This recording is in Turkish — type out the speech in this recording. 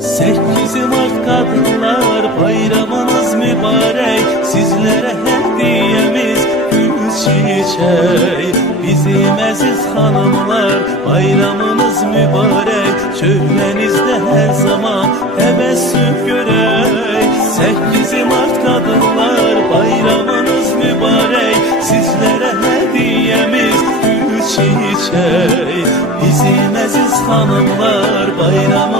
8 Mart Kadınlar Bayramınız mübarek. Sizlere hediyemiz gül çiçek. Bizim aziz hanımlar bayramınız mübarek. Çöhrenizde her zaman tebessüm görek. 8 Mart Kadınlar Bayramınız mübarek. Sizlere hediyemiz gül çiçek. Bizim aziz hanımlar bayramınız